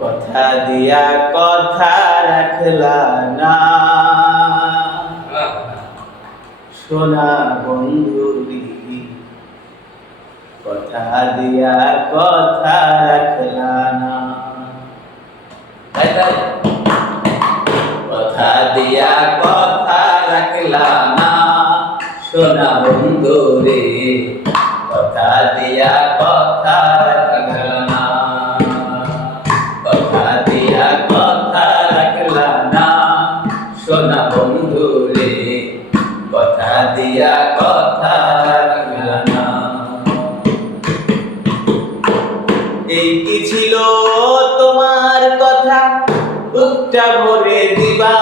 কথা দিয়া কথা রাখলা না, সোনা বন্ধুরি কথা দিয়া কথা রাখলা না। কথা দিয়া কথা রাখলা না, সোনা বন্ধুরে কথা দিয়া কথা রাখলা না। কথা দিয়া কথা রাখলা না, সোনা বন্ধুরে কথা দিয়া কথা রাখলা না। এই কি ছিল তোমার কথা বুকটা ভরে দিবা।